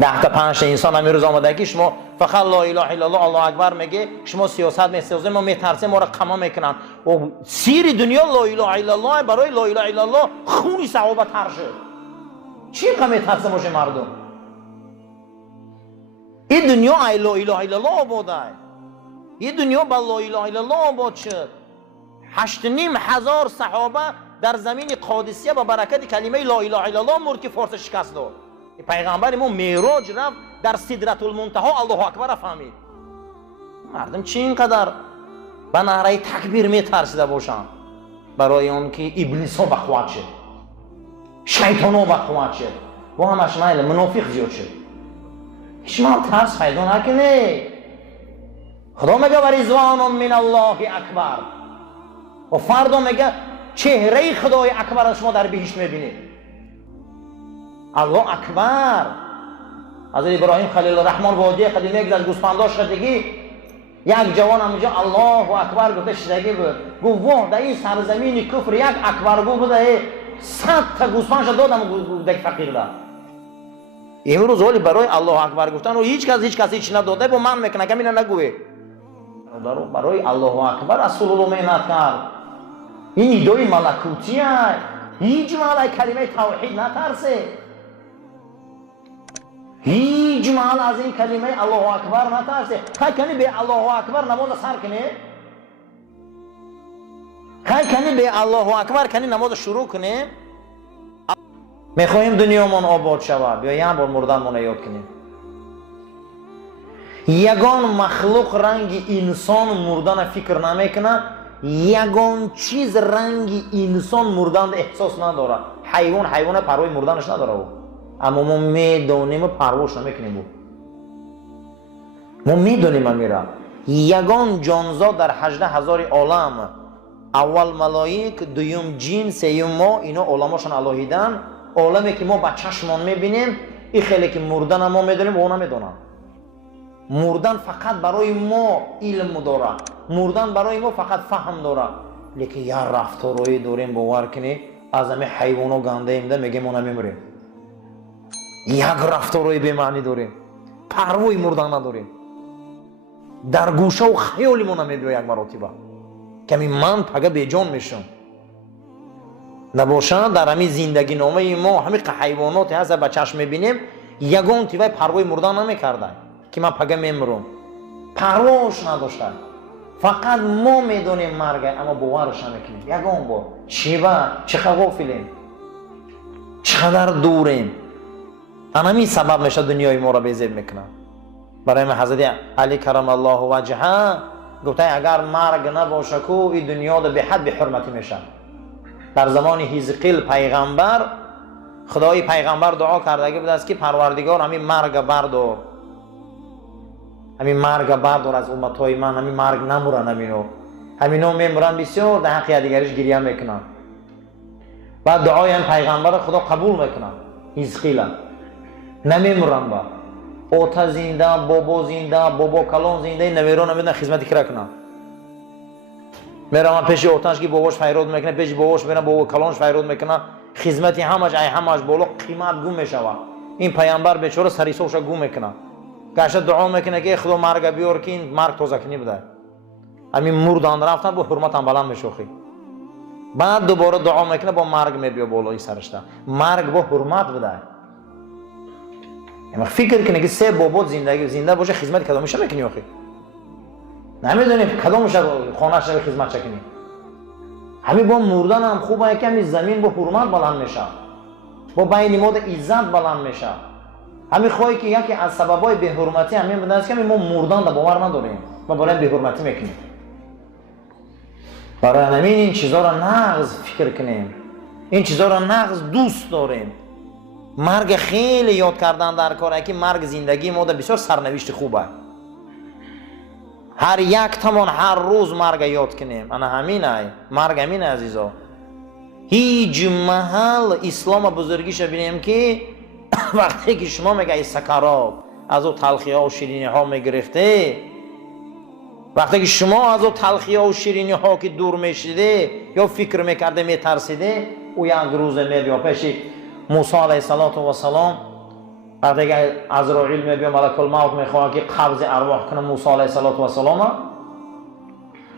10 تا 5 تا انسان همین روز آمده که شما فقط لا اله الا الله الله اکبر میگه، شما سیاست میسازه، ما میترسیم ما را قما میکنن. و سیر دنیا لا اله الا الله، برای لا اله الا الله خونی صحابه تر شد. چی قمی ترسه باشه مردم؟ این دنیا ای لا اله الا الله آباده، این دنیا با لا اله الا الله آباد شد. 8,500 صحابه در زمین قادسیه با برکت کلمه لا اله الا الله مرد که فارس شکست داد. پیغمبر ما معراج رفت، در سدرة المنتهی الله اکبر فهمید. مردم چی اینقدر به نعره تکبیر میترسیده باشن؟ برای اون که ابلیس ها بخواد شد، شیطان ها بخواد شد، با همش میل منافق زیاد شد. هیچ ما ترس پیدا نکنه. خدا میگه و رضوان من الله اکبر، و فردا میگه چهره خدای اکبر شما در بهشت میبینید. الله اکبر. حضرت ابراهیم خلیل الرحمن وادی قدیمی یک از گوسفنداش خدگی، یک جوان همونجا الله اکبر گفته شدگی بود، گفت واه در این سرزمین کفر یک اکبر گو بوده 100 تا گوسفندش دادم دیگه فقیر ده. امروز ولی برای الله اکبر گفتن و هیچ کس هیچ نداده، با من میکنه که اینو نگوه. برای الله اکبر رسول الله مهنت کرد. این ایدای ملکوتیه. هیچ محل کلمه توحید نترسه، هیچ محل از این کلمه الله اکبر نترسه. خیلی کنی به الله اکبر نماز سر کنی، خیلی کنی به الله اکبر کنی نماز شروع کنی. میخواهیم دنیامون آباد شود، بیا یه بار مردنمون یاد کنیم. یگان مخلوق رنگ انسان مردن فکر نمیکنه، یگان چیز رنگ انسان مردن احساس نداره. حیوان پروای مردنش نداره او. اما ما میدونیم پرواش نمیکنیم. ما میدونیم میره. یگان جانزاد در 18,000 عالم، اول ملائک، دوم جن، سوم ما، اینا عالماشون الهیدن. عالمی که ما با چشمان میبینیم، این خیلی که مردن ما میدونیم و اونا میدونن. مردن فقط برای ما علم داره، مردن برای ما فقط فهم داره. لیکن یا رفتارایی داریم باور کنی از همه حیوانا گنده ایم ده میگیم ما نمیمریم. یک رفتارایی به معنی داریم، پروای مردن نداریم. در گوشه و خیالی ما نمیبیه یک مراتبه کمی من پگه به جان میشم. نباشه در همین زندگی نامه ما همین حیواناتی هست به چشم میبینیم، یگان تیوای پروای مردن نمیکرده که من پگه میمرم. پرواش نداشته. فقط ما میدونیم مرگ، اما باورش نمیکنیم. یگان با چقدر غافلیم، چقدر دوریم. همین سبب میشه دنیای ما را بیزیب میکنه. برای من حضرت علی کرم الله وجهه گفته اگر مرگ نباشه کو این دنیا دا به حد به حرمتی میشه. در زمان حزقیل پیغمبر، خدای پیغمبر دعا کرده بود است که پروردگار همین مرگ بردار، همین مرگ بردار از امتهای من، همین مرگ نمورن. همینو میمورن بسیار در حق دیگرش گریه میکنن. بعد دعای این پیغمبر خدا قبول میکنن. حزقیل نمیمورن، با اوتا زنده، بابا زنده، بابا کلان زنده، نویران نمیدن خدمتی کرا کنن. میرم پیش اوتاش که باباش فیرود میکنه، پیش باباش میرم بابا کلانش فیرود میکنه، خدمتی همش بالا قیمت گم میشه. این پیامبر بیچاره سریسوش گم میکنه، گشت دعا میکنه که خدا مرگ بیار که این مرگ تازه کنی بده. همین مردان رفتن با حرمت هم بلند میشوخی. بعد دوباره دعا میکنه با مرگ میبیا بالای سرشته، مرگ با حرمت بده. اما فکر کنه که سه بابا زنده باشه خدمت کدامش میکنی آخه؟ نمیدونی کدامش خانه‌اش رو خدمت چکنی. همین با مردن هم خوبه که همین زمین با حرمت بلند میشه، با بین ما عزت بلند میشه. همین خواهی که یکی از سببای به حرمتی همین بوده است که ما مردن رو باور نداریم، ما باید به حرمتی میکنیم. برای همین این چیزا رو نقض فکر کنیم، این چیزا رو نقض دوست داریم. مرگ خیلی یاد کردن در کاره که مرگ زندگی ما ده بسیار سرنوشت خوبه. هر یک تمام هر روز مرگ یاد کنیم. انا همینه، مرگ همینه عزیزا. هیچ محل اسلام بزرگیش ببینیم که وقتی که شما میگه ای سکرات از او تلخی ها و شیرینی ها میگرفته، وقتی که شما از او تلخی ها و شیرینی ها که دور میشیده یا فکر میکرده میترسیده، او یک روز میبیا پیش موسی علیه السلام وقتی که عزرائیل میبینه ملک الموت میخواد که قبض ارواح کنه موسی علیه السلام،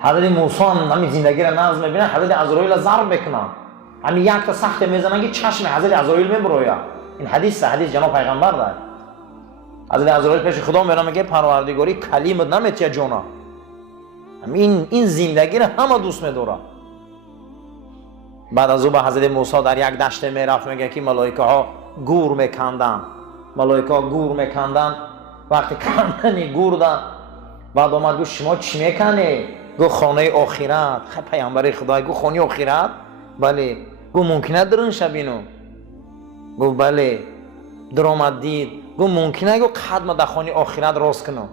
حضرت موسی همین زندگی را ناز میبینه، حضرت عزرائیل ضرب میکنه، همین یک تا سخت میزنه که چشم حضرت عزرائیل میبروید. این حدیث جناب پیغمبر داره. حضرت عزرائیل پیش خدا میره میگه پروردگاری کلیمت نمیتیه جونا، این زندگی را همه دوست میداره. بعد از او به حضرت موسی در یک دشت میرفت، میگه که ملائکه ها گور میکندن، وقتی کندنی گور دن، بعد آمد گفت شما چی میکنی؟ گفت خانه آخرت. خیلی پیامبر خدای گفت خانه آخرت؟ بله. گفت ممکنه درون شبینو؟ گفت بله. در آمد دید، گفت ممکنه گفت خدمت در خانه آخرت راست کنم؟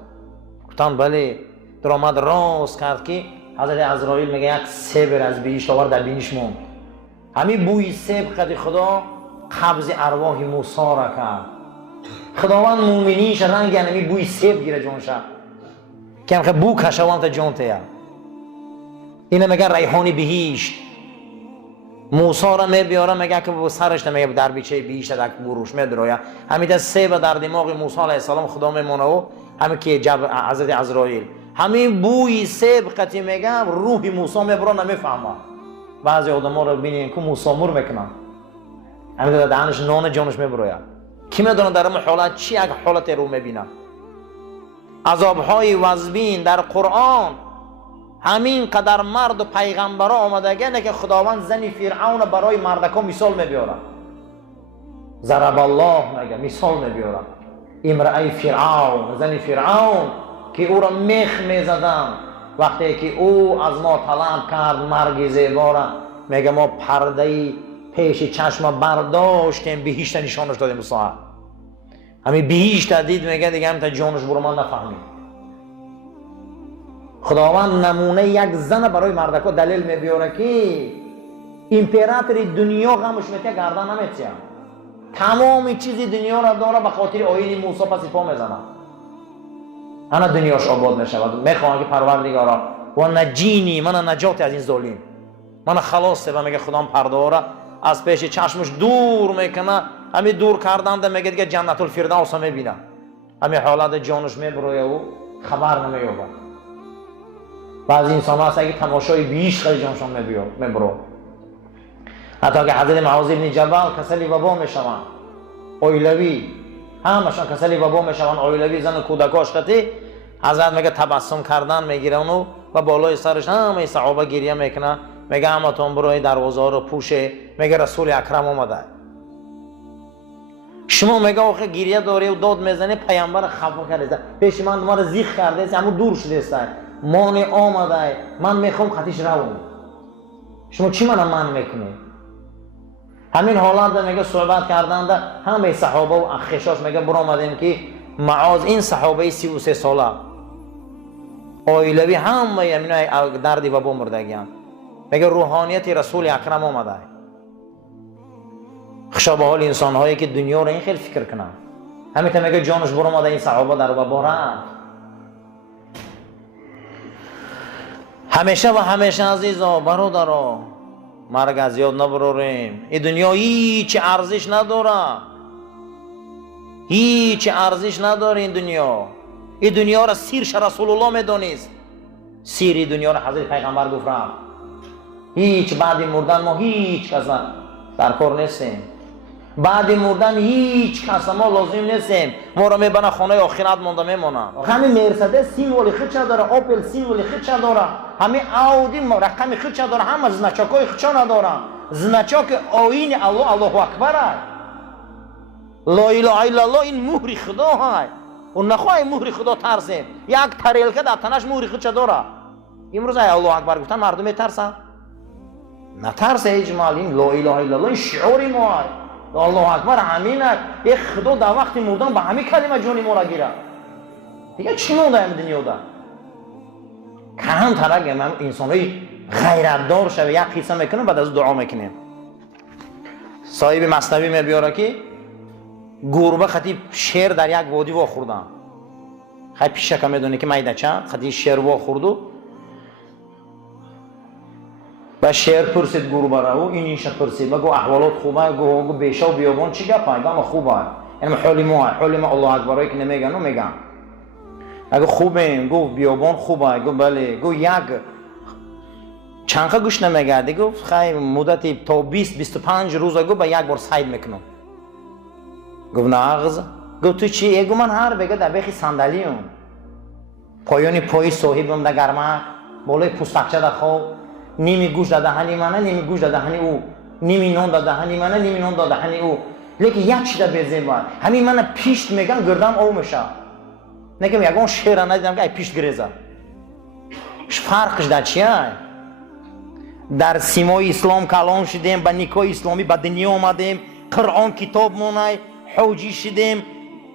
گفتن بله. در آمد راست کرد که حضرت عزرائیل میگه یک سیب از بهشت آورد در بینش موند. همین بوی سیب قد خدا قبض ارواح موسی را کرد. خداوند مومنیش رنگ همین بوی سیب گیره جونشا که هم بو کشوان تا جون تیا. اینه میگه ریحان بهشت. موسی را میبیاره میگه که سرش میگه در بیچه بهشت در بروش میدرویا. همین سیب در دماغ موسی علیه السلام خدا میمونه و همین که حضرت عزرائیل همین بوی سیب قتی میگه روح موسی میبره نمیفهمه. بعضی آدما رو ببینین که موسی مر میکنن، همین در دهنش نان جانش میبره. کی میدونه در اون حالت چی یک حالت رو میبینه؟ عذاب‌های وزبین در قرآن همین قدر مرد و پیغمبرا آمدگه نه که خداوند زن فرعون برای مردکا مثال میبیاره. ضرب الله میگه مثال میبیاره. امرأه فرعون، زن فرعون که او را میخ میزدن وقتی که او از ما طلب کرد مرگ زیبا را، میگه ما پرده پیش چشم برداشتیم، بهشت نشانش دادیم موسی. همین بهشت دید میگه دیگه هم تا جانش برو من نفهمید. خداوند نمونه یک زن برای مردکا دلیل میبیاره که امپراتور دنیا غمش میتیه گردن نمیتیه، تمام چیزی دنیا را داره به خاطر آیین موسی پس پا میزنه. انا دنیاش آباد میشود. میخوام که پروردگارا و نجینی، من نجات از این ظالم، من خلاص و میگه خدام پرداره از پیش چشمش دور میکنه. همین دور کردن ده میگه دیگه جنت الفردوس میبینه. همین حالت جانش میبره و خبر نمییابه. بعضی انسان ها هستن که تماشای بیش خیلی جانشان میبره. حتی که حضرت معاذ بن جبل کسلی وبا میشوند، اویلوی همشان کسلی وبا میشوند، اویلوی زن کودکاش قطعی حضرت میگه تبسم کردن میگیره اونو و بالای سرش همه صحابه گریه میکنه. میگه همتون برای دروازه رو پوشه. میگه رسول اکرم اومده. شما میگه آخه گریه داری و داد میزنی، پیامبر خفا کرده پیش من ما رو زیخ کرده، اما دور شده است، مانع آمده، من میخوام خطیش رو. شما چی من میکنی؟ همین حالات میگه صحبت کردن ده همه صحابه و اخشاش میگه برو آمدیم که معاذ این صحابه 33 ساله اویلوی همه اینا دردی و با مردگیان. میگه روحانیت رسول اکرم آمده. خشا به حال انسان هایی که دنیا رو این خیلی فکر کنن. همین میگه جانش برو آمده این صحابه در وبا رفت. همیشه و همیشه عزیزا برادرا مرگ از یاد نبراریم. این دنیا هیچ ارزش نداره، هیچ ارزش نداره. این دنیا را سیرش رسول الله میدونست. سیر دنیا را حضرت پیغمبر گفت رفت. هیچ بعد مردن ما هیچ کس در کار نیستیم. بعد مردن هیچ کس ما لازم نیستیم. ما را میبنه خانه آخرت مونده میمونه. همین مرسدس سین ولی خود چه داره، آپل سین ولی خود چه داره، همین آودی رقم خود چه داره، همه زنچاکای خود چه نداره. زنچاک آیین الله اکبر است. لا اله الا الله این مهر خدا های و نخواه مهر خدا ترسیم. یک تریلکه در تنش مهر خود چه داره. امروز الله اکبر گفتن مردم میترسن؟ نترسه اجمال. این لا اله الا الله شعوری ما های. الله اکبر همین است. یک خدا در وقت مردن به همین کلمه جون ما را گیره. دیگه چی مونده این دنیا ده؟ کم ترک من انسانای غیرتدار شوه یک قصه میکنه بعد از دعا میکنیم. صاحب مثنوی میبیاره که گربه خطی شیر در یک وادی وا خوردن. خیلی پیشک میدونه که میده چه خطی شیر وا خوردو و شیر پرسید گربه را و اینیش پرسید و گو احوالات خوبه، گو بیشا و بیابان چی گپ های؟ گو خوبه. یعنی حالی ما الله اکبرایی که نمیگن و میگن اگه خوبه گفت بیابان خوبه گفت بله گفت یک چند گوش نمیگرده گفت خیلی مدتی تا 20-25 روز گفت با یک بار سعید میکنم گفت نه اغز گفت تو چی؟ گفت من هر بگه در بیخی صندلیم پایانی پای صاحبم در گرمه بالای پوستکچه در خواب نیمی گوش در دهنی منه نیمی گوش در دهنی او نیمی نان در دهنی منه نیمی نان در دهنی او لیکن یک چی در بیزه باید همین من پیشت میگن گردم او میشه نگم یکون شعر ندیدم که ای پیشت گریزه فرقش در چیه؟ در سیمای اسلام کلام شدیم با نیکای اسلامی با دنیا آمدیم قرآن کتاب مونای حوجی شدیم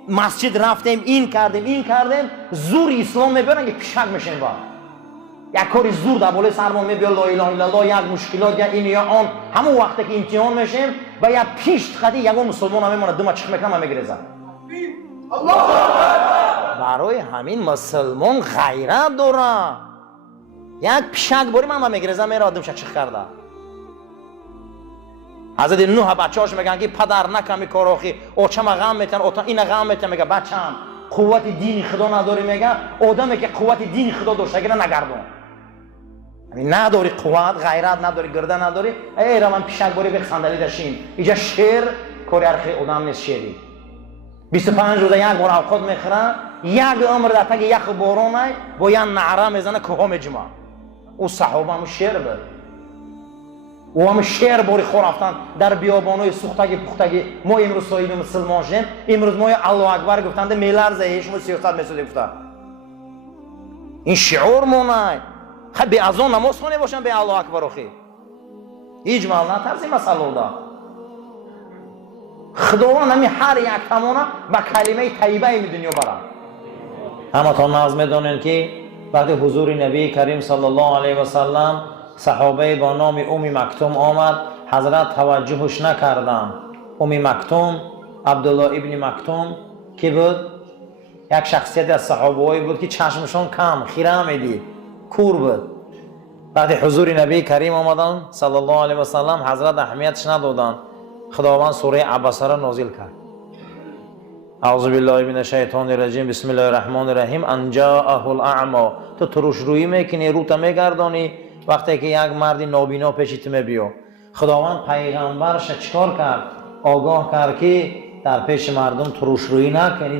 مسجد رفتیم این کردیم زور اسلام میبرن که پیشک میشین با یک کاری زور در بالای سرمان میبیر لا اله الا الله یک مشکلات یا این یا آن همون وقتی که امتحان میشیم و یک پیشت خطی یکون مسلمان هم میمونه دوما چخ میکنم هم میگریزن برای همین مسلمان غیرت داره یک پیشک باری من میگریزم میره آدم چخ کرده حضرت نوح بچه‌هاش میگن که پدر نکمی کاراخی اوچم غم میتن اوتا این غم میتن میگه بچم قوت دین خدا نداری میگه آدمی که قوت دین خدا داشته گیره نگردون همین نداری قوت غیرت نداری گرده نداری ای را من پیشک باری به صندلی داشتیم اینجا شعر کاری ارخی آدم نیست شعری 25 روز یک بار اوقات میخورن یک عمر در تک یک بارون با یک نعره میزنه کوه میجمع او صحابه هم شعر بود او هم شعر باری خور رفتن در بیابانای سوختگی پختگی ما امروز صاحب مسلمان شدیم امروز ما الله اکبر گفتند میلرزه شما سیاست میسودی گفته این شعور مونای خب به اذان نماز خونه باشن به الله اکبر اخی اجمال نه ترسی مسئله دا خداوند همین هر یک تمونه با کلمه طیبه این دنیا برن اما تا ناز میدونن که وقتی حضور نبی کریم صلی الله علیه و سلم صحابه با نام مکتوم آمد حضرت توجهش نکردن مکتوم عبدالله ابن مکتوم که بود یک شخصیت از صحابه بود که چشمشون کم خیره میدید کور بود وقتی حضور نبی کریم آمدن صلی الله علیه و سلم حضرت اهمیتش ندادن خداوند سوره عبسه را نازل کرد اعوذ بالله من الشیطان الرجیم بسم الله الرحمن الرحیم ان جاءه الاعمی تو ترش روی میکنی روت میگردانی وقتی که یک مردی نابینا پیشت میبیو خداوند پیغمبرش چیکار کرد آگاه کرد که در پیش مردم ترش روی نکنی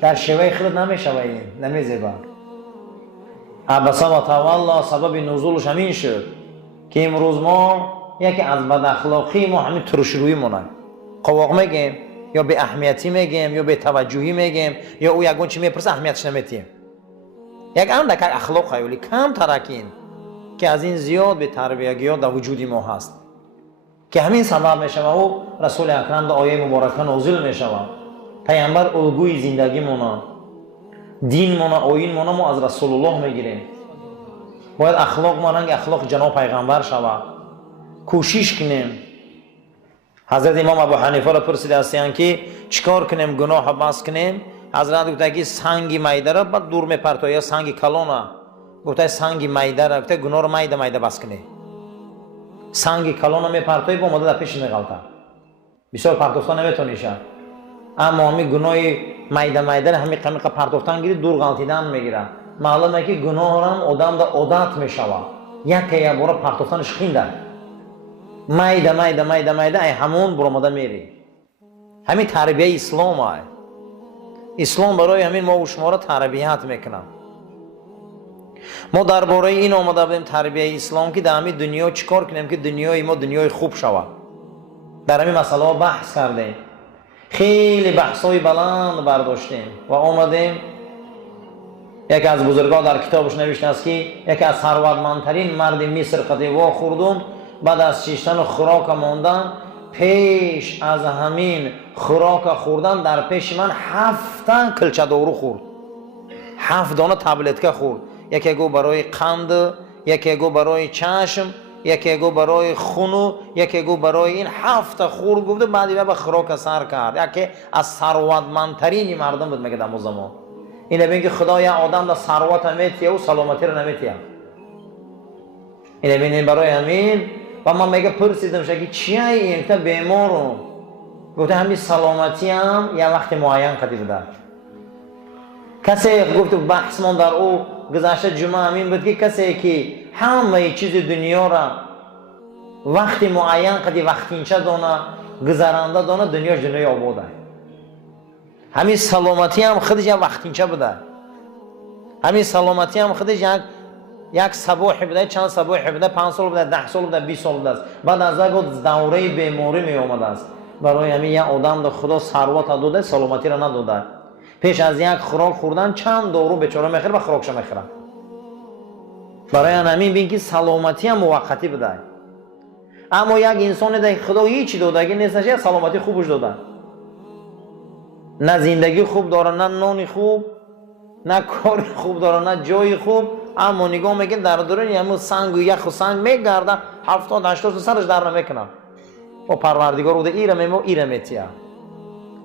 در شیوه خود نمیشوی نمیزیبا عبسه و تولا سبب نزولش همین شد که امروز ما یکی از بد اخلاقی ما همین ترش روی مونه قواق میگیم یا به اهمیتی میگیم یا به توجهی میگیم یا او یگون چی میپرسه اهمیتش نمیتیم یک اندک اخلاق خیلی کم ترکین که از این زیاد به تربیت‌ها در وجود ما هست که همین سبب میشه و رسول اکرم در آیه مبارکه نازل میشه پیامبر الگوی زندگی مونه دین مونه آیین مونه ما از رسول الله میگیریم باید اخلاق مانند اخلاق جناب پیغمبر شود کوشش کنیم حضرت امام ابو حنیفه را پرسیده هستند که چیکار کنیم گناه بس کنیم حضرت گفته که سنگ میده را بعد دور میپرتو یا سنگ کلونه گفته سنگ میده را گفته گناه را میده بس کنی سنگ کلونه میپرتوی با مدت در پیش میغلطه بسیار پرتوفتن نمیتونی شد اما همین گناه میده را همین قمیق پرتوفتن گیری دور غلطیدن میگیره معلومه که گناه را آدم در عادت میشوه یک بار پرتوفتنش خینده میده ای همون برآمده میری همین تربیت اسلام های اسلام برای همین ما و شما را تربیت میکنم ما درباره این آمده بودیم تربیت اسلام که در همین دنیا چیکار کنیم که دنیای ما دنیای خوب شود در همین مسئله ها بحث کردیم خیلی بحث های بلند برداشتیم و آمدیم یکی از بزرگان در کتابش نوشته است که یکی از ثروتمندترین مرد مصر قدی وا خوردم بعد از چیشتن خوراک ماندن پیش از همین خوراک خوردن در پیش من 7 کلچه دارو خورد 7 دانه تبلتکه خورد یکی گو برای قند یکی گو برای چشم یکی گو برای خونو یکی گو برای این 7 خورد گفته بعدی به خوراک سر کرد یکی از ثروتمندترین مردم بود میگه در زمان اینه ببین که خدا یا آدم در ثروت میتیه و سلامتی رو نمیتیه اینه ببین برای همین و من میگه پرسیدم که چیه این تا بیمارم گفته همین سلامتی هم یه وقت معین قدی بده. کسی گفت بحث من در او گذشته جمعه همین بود که کسی که همه چیز دنیا را وقت معین قدی وقتینچه دانه گذرانده دانه دنیای آباده. همین سلامتی هم خودش یک وقتینچه بده. همین سلامتی هم خودش یک صباح بده، چند صباح بده، 5 سال بده، 10 سال بده، 20 سال بده. بعد از اون دوره بیماری می اومده است. برای همین یک آدم در خدا ثروت داده، سلامتی را نداده. پیش از یک خوراک خوردن چند دارو بیچاره میخوره و خوراکش میخوره. برای همین ببین که سلامتی هم موقتی بده. اما یک انسان در خدا هیچی داده نیست، یک سلامتی خوبش داده. نه زندگی خوب داره، نه نان خوب، نه کار خوب داره، نه جای خوب. اما نگاه میکنه در دوران همون سنگ و یخ و سنگ میگرده، 70-80 سرش در نمیکنه. و پروردگار بوده ایره میمو ایره میتیه.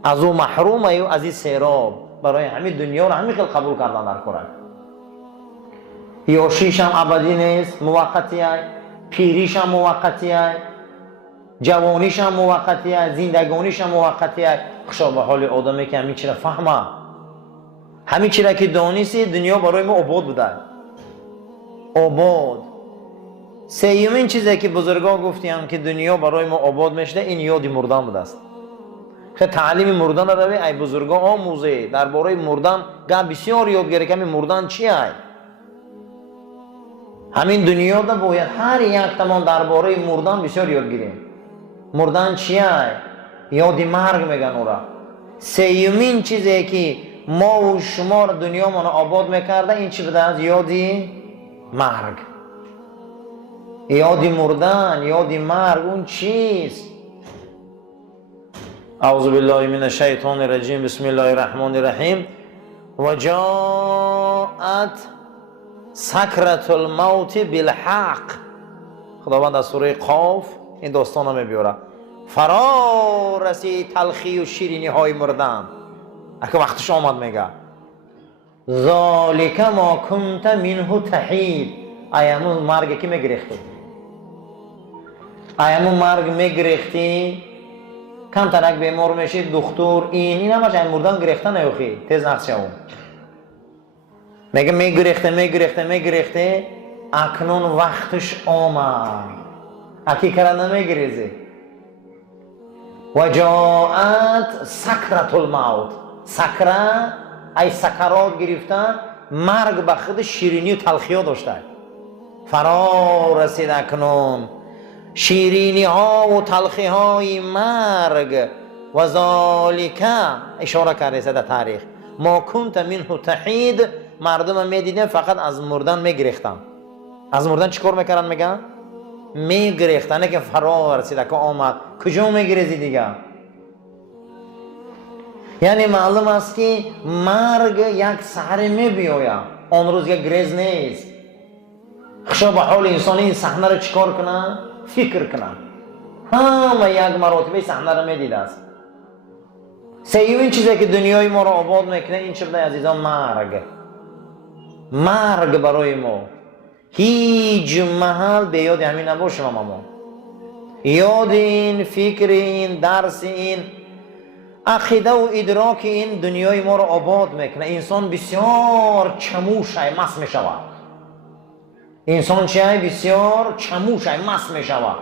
از او محروم ایو از این سیراب. برای همین دنیا رو همین خیلی قبول کردن در کره. یاشیش هم ابدی نیست، موقتیه. پیریش هم موقتیه. جوانیش هم موقتیه. زندگانیش هم موقتیه. خوشا به حال آدمی که همین چیره فهمه. همین چیره که دانیسی دنیا برای ما آباد بوده. آباد. سیومین چیزی که بزرگا گفتیم که دنیا برای ما آباد میشه این یادی مردن بوده است. خیلی تعلیم مردن رو روی ای بزرگا آموزه. درباره مردن گپ بسیار یاد گیره که مردن چیه؟ همین دنیا دا باید هر یک تمام درباره مردن بسیار یاد گیریم. مردن چیه؟ یادی مرگ میگن اورا. سیومین چیزی که ما و شما دنیا ما آباد میکرده این چی بوده است؟ یادی مرگ. یادی مردن، یادی مرگ اون چیست؟ اعوذ بالله من الشیطان الرجیم. بسم الله الرحمن الرحیم. و جاءت سکرة الموت بالحق. خداوند از سوره قاف این داستان رو میبیاره. فرا رسید تلخی و شیرینی های مردن. اگه وقتش آمد میگه ذالک ما کنت منه تحید. ایامو مرگ کی میگرفتی؟ ایامو مرگ میگرفتی کم ترک بیمار میشی دکتر این همش این مردن گرفتن نیوخی تیز نقص شون میگه میگرفته اکنون وقتش آمد. اکی کرد نمیگریزی. و جاءت سکرة الموت. سکره ای سکرات گرفتن مرگ به خود شیرینی و تلخی ها داشته. فرا رسید اکنون شیرینی ها و تلخی های مرگ. و ذالک اشاره کرده در تاریخ ما کنت منه تحید. مردم میدیدن فقط از مردن میگریختن. از مردن چیکار میکردن؟ میگن میگریختن که فرا رسید که آمد. کجا میگریزی دیگه؟ یعنی معلوم است که مرگ یک سحر میبیاید. آن روز یک گریز نیست. خشا به حال انسان این صحنه رو چیکار کنه؟ فکر کنه. همه یک مراتبه صحنه رو میدیده است. سیومین چیزی که دنیای ما رو آباد میکنه این چه بوده عزیزان؟ مرگ. مرگ برای ما هیچ محل به یاد همین نباشیم. ما یاد این، فکر این، درس این، عقیده و ادراک این دنیای ما رو آباد میکنه. انسان بسیار چموشه مست میشود. انسان چیه؟ بسیار چموشه مست میشود.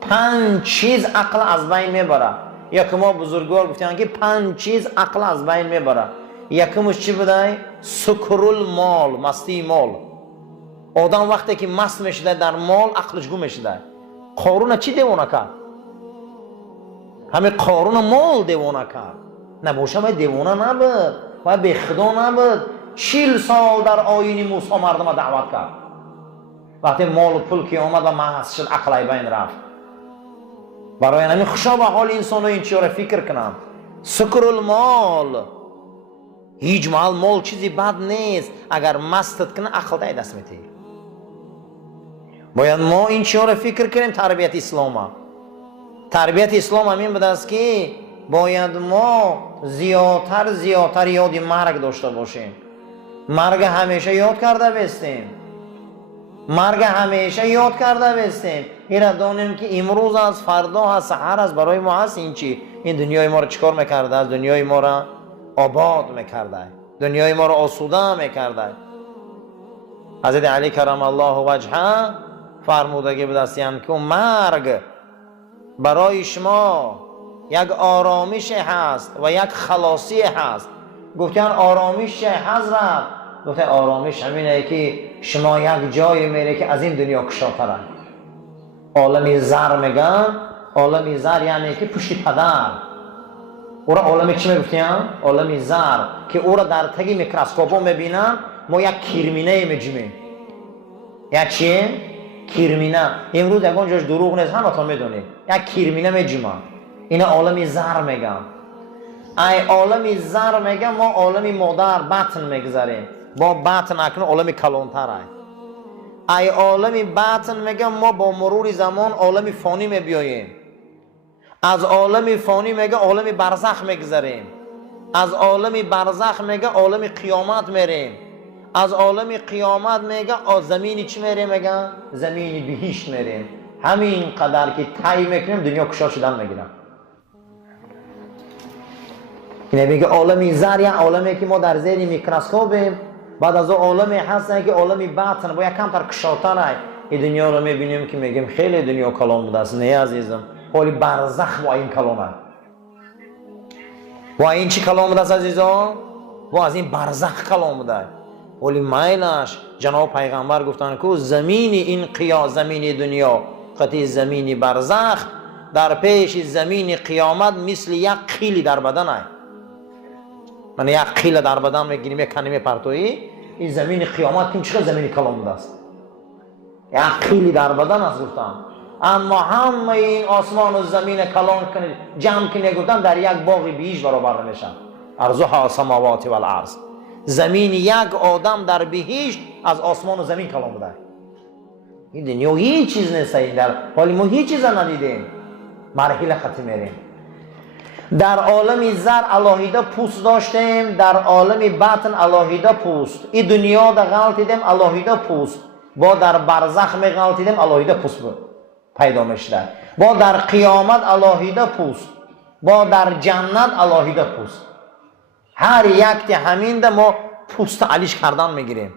5 چیز عقل از بین میبره. یکی ما بزرگوار گفتن که 5 چیز عقل از بین میبره. یکمش چی بوده؟ سکر المال، مستی مال. آدم وقتی که مست میشده در مال عقلش گم میشده. قارون چی دیوانه کرد؟ همه قارون مال دیوانه کرد. نباشه باید دیوانه نبود، باید به خدا نبود. 40 سال در آیین موسی مردم دعوت کرد. وقتی مال و پول که آمد و محض شد عقل بین رفت. برای همین خوشا به حال انسان رو این چی رو فکر کنم. سکر المال. هیچ مال چیزی بد نیست. اگر مستت کنه عقل دای دست میتی. باید ما این چی رو فکر کنیم. تربیت اسلام. تربیت اسلام همین بوده است که باید ما زیادتر یاد مرگ داشته باشیم. مرگ همیشه یاد کرده بستیم. مرگ همیشه یاد کرده بستیم. این را دانیم که امروز از فردا از سحر از برای ما هست این چی این دنیای ما رو چیکار میکرده؟ از دنیای ما رو آباد میکرده، دنیای ما رو آسوده میکرده. حضرت علی کرم الله وجهه فرموده بودند که مرگ برای شما یک آرامش هست و یک خلاصی هست. گفتن آرامش حضرت؟ گفتن آرامش همینه که شما یک جای میره که از این دنیا کشاتره. عالم زر میگن، عالم زر یعنی که پشت پدر. او را عالم چی میگفتن؟ عالم زر که او را در تگی میکروسکوپ میبینن. ما یک کیرمینه میجمیم. یک چی؟ کیرمینه. امروز یکان جاش دروغ نیست، همه تا میدونید. یک کیرمینه میجمن. این عالم زر میگن. ای عالم زر میگن ما عالم مادر بطن میگذاریم. با بطن اکنون عالم کلانتر ای عالم بطن میگن ما با مرور زمان عالم فانی میبیاییم. از عالم فانی میگه عالم برزخ میگذاریم. از عالم برزخ میگه عالم قیامت میریم. از عالم قیامت میگه زمینی چی میریم؟ میگه زمینی بهشت میریم. همین قدر که طی میکنیم دنیا کشا شدن میگیرم. اینه میگه عالم زر یا عالمی که ما در زیر میکروسکوپیم. بعد از عالم هستن که عالم باطن با یک کمتر کشاتره. این دنیا رو میبینیم که میگیم خیلی دنیا کلام بوده است. نه عزیزم، حالی برزخ با این کلامه. و این چی کلام بوده است عزیزان؟ و از این برزخ کلام بوده. ولی میلش جناب پیغمبر گفتن که زمین این زمین دنیا قطعی زمین برزخ در پیش زمین قیامت مثل یک قیلی در بدن است. من یک قیل در بدن میگیریم یک کنیم پرتویی. این زمین قیامت این چقدر زمین کلام بوده است؟ یک قیلی در بدن است گفتن. اما همه این آسمان و زمین کلام جمع کنه گفتن در یک باغ بهشت برابر نمیشن. ارضها سماوات و الارض. زمین یک آدم در بهشت از آسمان و زمین کلام بوده. این دنیا هیچ چیز نیست این در حالی ما هیچ چیز ندیدیم. مرحله خطی میریم. در عالم زر الهیده پوست داشتیم، در عالم باطن الهیده پوست. این دنیا در غلطیدیم الهیده پوست. با در برزخ می غلطیدیم الهیده پوست پیدا میشده. با در قیامت الهیده پوست. با در جنت الهیده پوست. هر یک همین ده ما پوست علیش کردن میگیریم.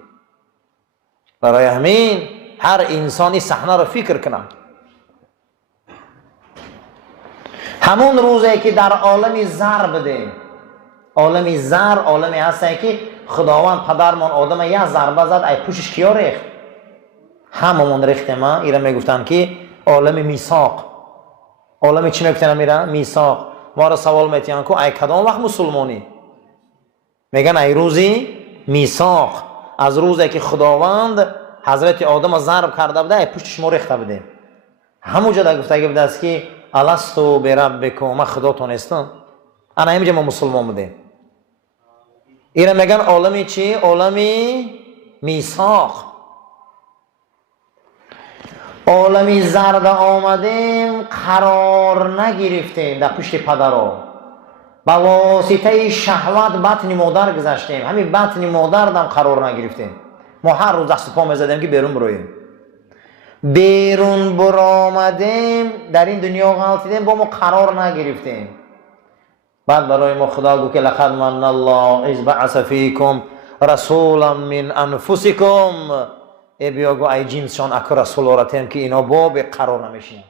برای همین هر انسانی صحنه رو فکر کنه. همون روزی که در عالم زر بدیم، عالم زر عالمی هسته که خداوند پدرمان آدم یک ضربه زد ای پوشش کیا ریخت؟ هممون ریخت. ما اینا میگفتن که عالم میثاق. عالم چی میگفتن میرا؟ میثاق. ما را سوال میتیان که ای کدام وقت مسلمانی؟ میگن ای روزی میثاق، از روزی که خداوند حضرت آدم ضرب کرده بوده ای پوشش ما ریخته بودیم. همونجا در گفته بوده است که الستو بربکم، من خداتون هستم. انا اینجا ما مسلمان بودیم. اینا میگن عالمی چی؟ عالمی میثاق. عالمی زرد آمدیم قرار نگرفتیم در پشت پدرها. با واسطه شهوت بطن مادر گذشتیم. همین بطن مادر دم قرار نگرفتیم. ما هر روز دست پا میزدیم که بیرون برویم. بیرون برآمدیم در این دنیا غلطیدیم با ما قرار نگرفتیم. بعد برای ما خدا گفت که لقد من الله اذ بعث فیکم رسولا من انفسکم. ای بیا گو ای جنسشان اک رسول آورتیم که اینا با به قرار نمیشین.